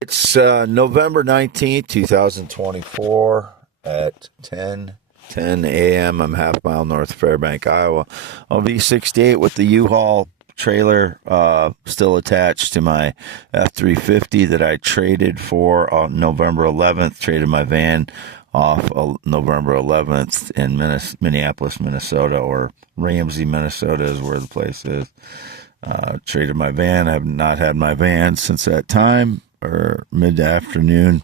It's November 19th, 2024 at 10 a.m. I'm half mile north of Fairbank, Iowa. On V68 with the U-Haul trailer still attached to my F-350 that I traded for on November 11th. Traded my van off November 11th in Minneapolis, Minnesota, or Ramsey, Minnesota is where the place is. Traded my van. I have not had my van since that time, or mid-afternoon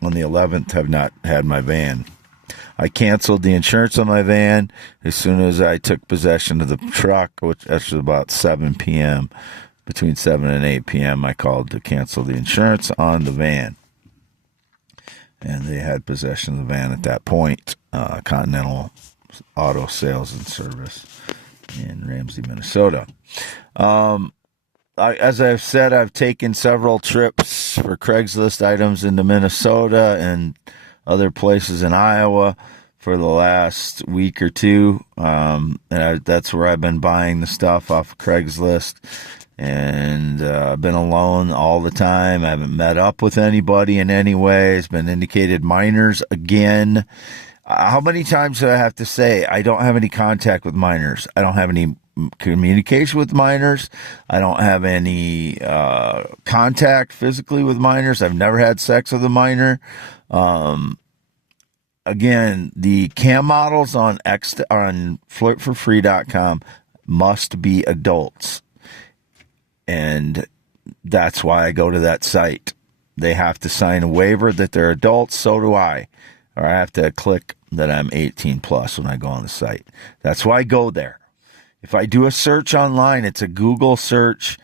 on the 11th, have not had my van. I canceled the insurance on my van as soon as I took possession of the truck, which was about 7 p.m. Between 7 and 8 p.m., I called to cancel the insurance on the van. And they had possession of the van at that point, Continental Auto Sales and Service in Ramsey, Minnesota. As I've said, I've taken several trips for Craigslist items into Minnesota and other places in Iowa for the last week or two. That's where I've been buying the stuff off of Craigslist. And I've been alone all the time. I haven't met up with anybody in any way. It's been indicated minors again. How many times do I have to say I don't have any contact with minors? I don't have any communication with minors. I don't have any contact physically with minors. I've never had sex with a minor. Again, the cam models on flirtforfree.com must be adults. And that's why I go to that site. They have to sign a waiver that they're adults. So do I. Or I have to click that I'm 18 plus when I go on the site. That's why I go there. If I do a search online, it's a Google search,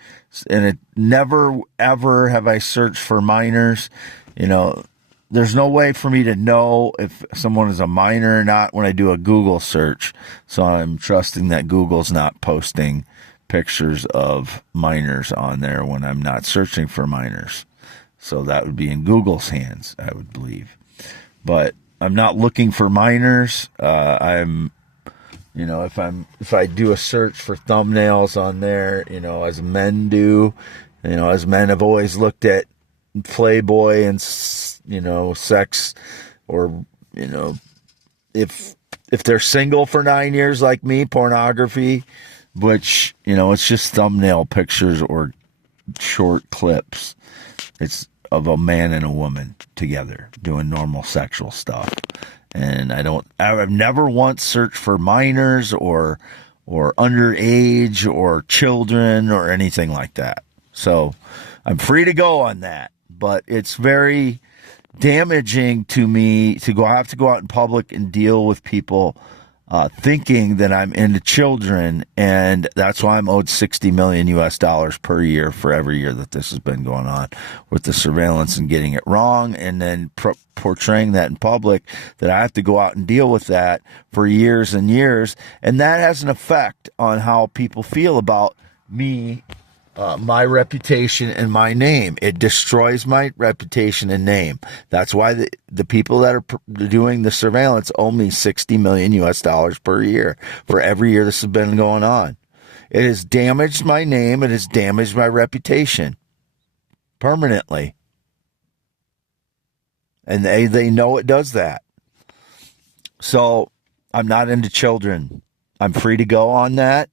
and it never, ever have I searched for minors. There's no way for me to know if someone is a minor or not when I do a Google search. So I'm trusting that Google's not posting pictures of minors on there when I'm not searching for minors. So that would be in Google's hands, I would believe. But I'm not looking for minors. If I do a search for thumbnails on there, as men do, as men have always looked at Playboy and, sex, or, if they're single for 9 years like me, pornography, which, it's just thumbnail pictures or short clips. It's of a man and a woman together doing normal sexual stuff. And I've never once searched for minors or underage or children or anything like that. So I'm free to go on that, but it's very damaging to me to have to go out in public and deal with people thinking that I'm into children, and that's why I'm owed $60 million US per year for every year that this has been going on with the surveillance and getting it wrong, and then portraying that in public, that I have to go out and deal with that for years and years, and that has an effect on how people feel about me, my reputation and my name. It destroys my reputation and name. That's why the people that are doing the surveillance owe me $60 million US per year for every year this has been going on. It has damaged my name. It has damaged my reputation permanently. And they know it does that. So I'm not into children. I'm free to go on that.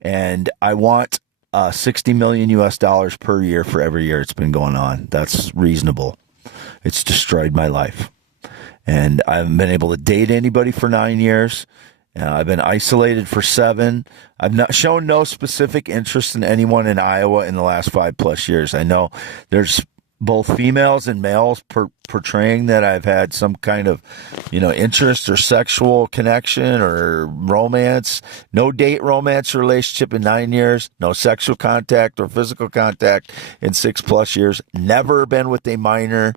And I want $60 million US per year for every year it's been going on. That's reasonable. It's destroyed my life. And I haven't been able to date anybody for 9 years. I've been isolated for 7. I've not shown no specific interest in anyone in Iowa in the last 5+ years. I know there's both females and males portraying that I've had some kind of, interest or sexual connection or romance. No date, romance, relationship in 9 years. No sexual contact or physical contact in 6+ years. Never been with a minor.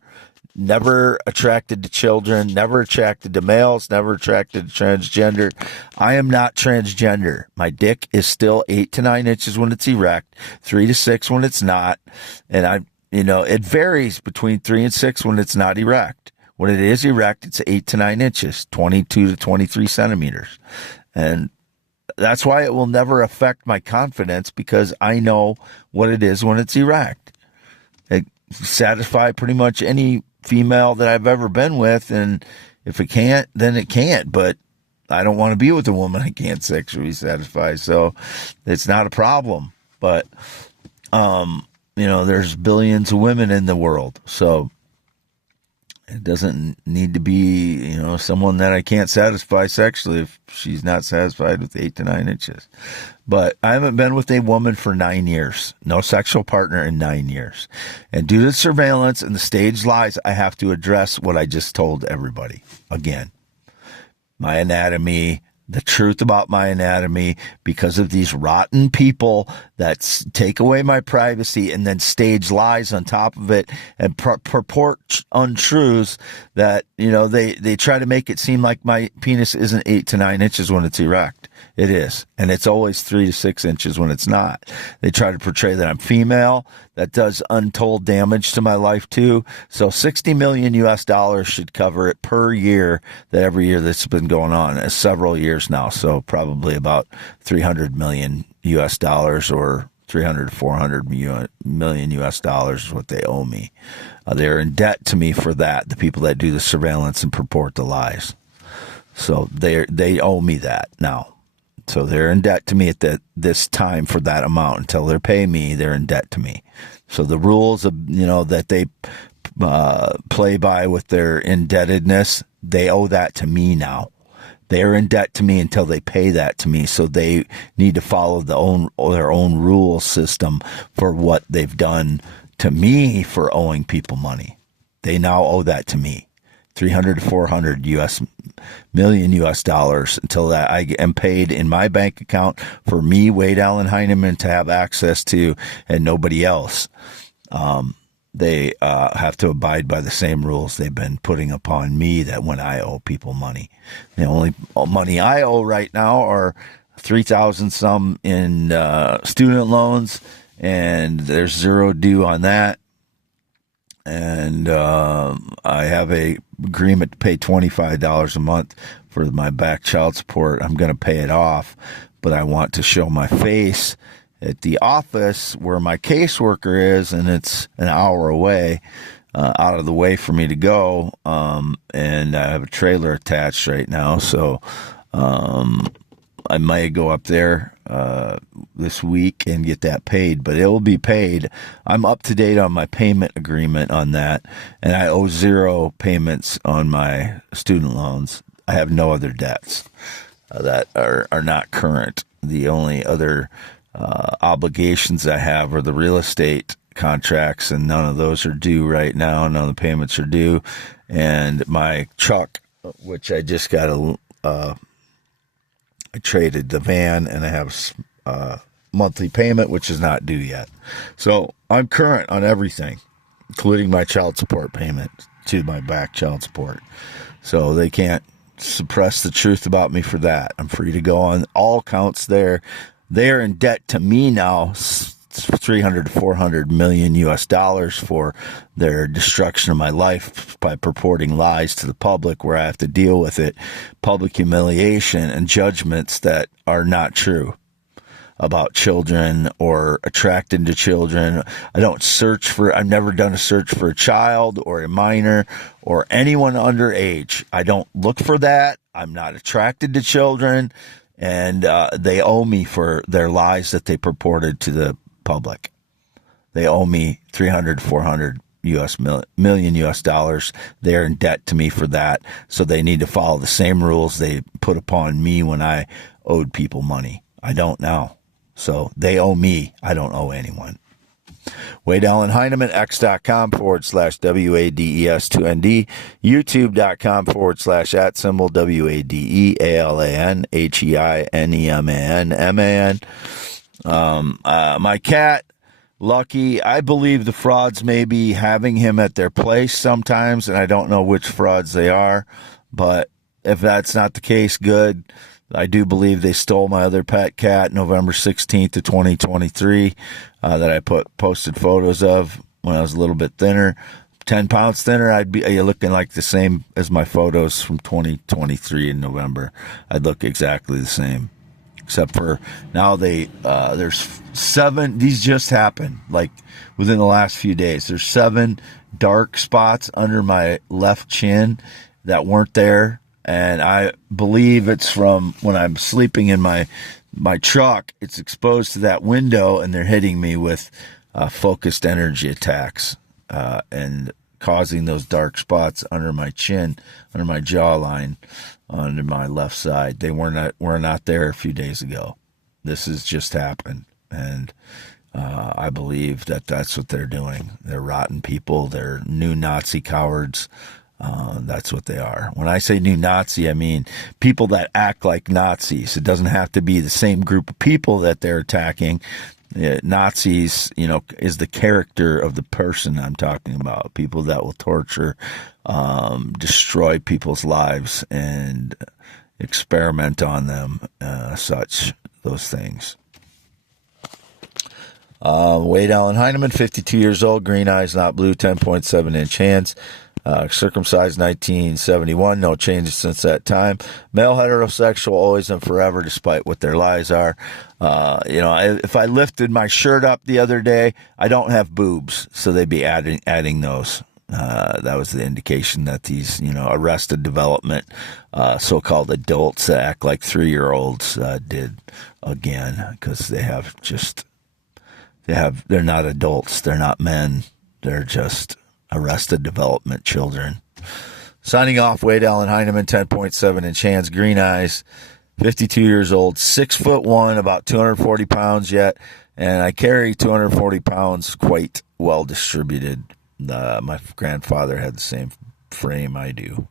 Never attracted to children. Never attracted to males. Never attracted to transgender. I am not transgender. My dick is still 8 to 9 inches when it's erect, 3 to 6 when it's not, and it varies between 3 and 6 when it's not erect. When it is erect, it's 8 to 9 inches, 22 to 23 centimeters. And that's why it will never affect my confidence, because I know what it is when it's erect. satisfy pretty much any female that I've ever been with. And if it can't, then it can't. But I don't want to be with a woman I can't sexually satisfy. So it's not a problem. But, there's billions of women in the world. So it doesn't need to be, someone that I can't satisfy sexually if she's not satisfied with 8 to 9 inches. But I haven't been with a woman for 9 years. No sexual partner in 9 years. And due to surveillance and the staged lies, I have to address what I just told everybody. Again, my anatomy, the truth about my anatomy, because of these rotten people that take away my privacy and then stage lies on top of it and purport untruths that, they try to make it seem like my penis isn't 8 to 9 inches when it's erect. It is. And it's always 3 to 6 inches when it's not. They try to portray that I'm female. That does untold damage to my life too. So $60 million US should cover it per year, that every year that's been going on, several years now. So probably about 300 million US dollars, or 300 to 400 million US dollars is what they owe me. They're in debt to me for that, the people that do the surveillance and purport the lies. So they owe me that now. So they're in debt to me at this time for that amount. Until they pay me, they're in debt to me. So the rules of, that they play by with their indebtedness, they owe that to me now. They're in debt to me until they pay that to me. So they need to follow their own rule system for what they've done to me for owing people money. They now owe that to me. 300 to 400 million US dollars until that I am paid in my bank account for me, Wade Allen Heineman, to have access to, and nobody else. They have to abide by the same rules they've been putting upon me, that when I owe people money. The only money I owe right now are 3,000 some in student loans, and there's zero due on that. And I have a agreement to pay $25 a month for my back child support. I'm going to pay it off, but I want to show my face at the office where my caseworker is, and it's an hour away, out of the way for me to go. And I have a trailer attached right now, so I might go up there this week and get that paid, but it will be paid. I'm up to date on my payment agreement on that, and I owe zero payments on my student loans. I have no other debts that are not current. The only other obligations I have are the real estate contracts, and none of those are due right now. None of the payments are due. And my truck, which I just got I traded the van, and I have a monthly payment, which is not due yet. So I'm current on everything, including my child support payment to my back child support. So they can't suppress the truth about me for that. I'm free to go on all counts there. They're in debt to me now, 300 to 400 million US dollars for their destruction of my life by purporting lies to the public, where I have to deal with it, public humiliation and judgments that are not true about children or attracted to children. I've never done a search for a child or a minor or anyone underage. I don't look for that. I'm not attracted to children, and they owe me for their lies that they purported to the public. They owe me 300, 400 million US dollars. They're in debt to me for that. So they need to follow the same rules they put upon me when I owed people money. I don't now. So they owe me. I don't owe anyone. Wade Allen Heineman, x.com/WADES2ND, youtube.com/@symbol WADEALANHEINEMAN. My cat, Lucky, I believe the frauds may be having him at their place sometimes, and I don't know which frauds they are, but if that's not the case, good. I do believe they stole my other pet cat November 16th of 2023 that I posted photos of when I was a little bit thinner. 10 pounds thinner, I'd be looking like the same as my photos from 2023 in November. I'd look exactly the same. except for now there's 7. These just happened like within the last few days. There's 7 dark spots under my left chin that weren't there, and I believe it's from when I'm sleeping in my truck. It's exposed to that window, and they're hitting me with focused energy attacks and causing those dark spots under my chin, under my jawline, under my left side. They were not there a few days ago. This has just happened, and I believe that's what they're doing. They're rotten people. They're new Nazi cowards. That's what they are. When I say new Nazi, I mean people that act like Nazis. It doesn't have to be the same group of people that they're attacking. Nazis, is the character of the person I'm talking about. People that will torture, destroy people's lives, and experiment on them, those things. Wade Allen Heineman, 52 years old, green eyes, not blue, 10.7-inch hands. Circumcised 1971, no changes since that time. Male, heterosexual, always and forever, despite what their lies are. If I lifted my shirt up the other day, I don't have boobs, so they'd be adding those. That was the indication that these, arrested development, so-called adults that act like 3-year-olds did again, because they're not adults, they're not men, they're just arrested development children. Signing off, Wade Allen Heineman, 10.7-inch hands, green eyes, 52 years old, 6'1", about 240 pounds yet, and I carry 240 pounds quite well distributed. My grandfather had the same frame I do.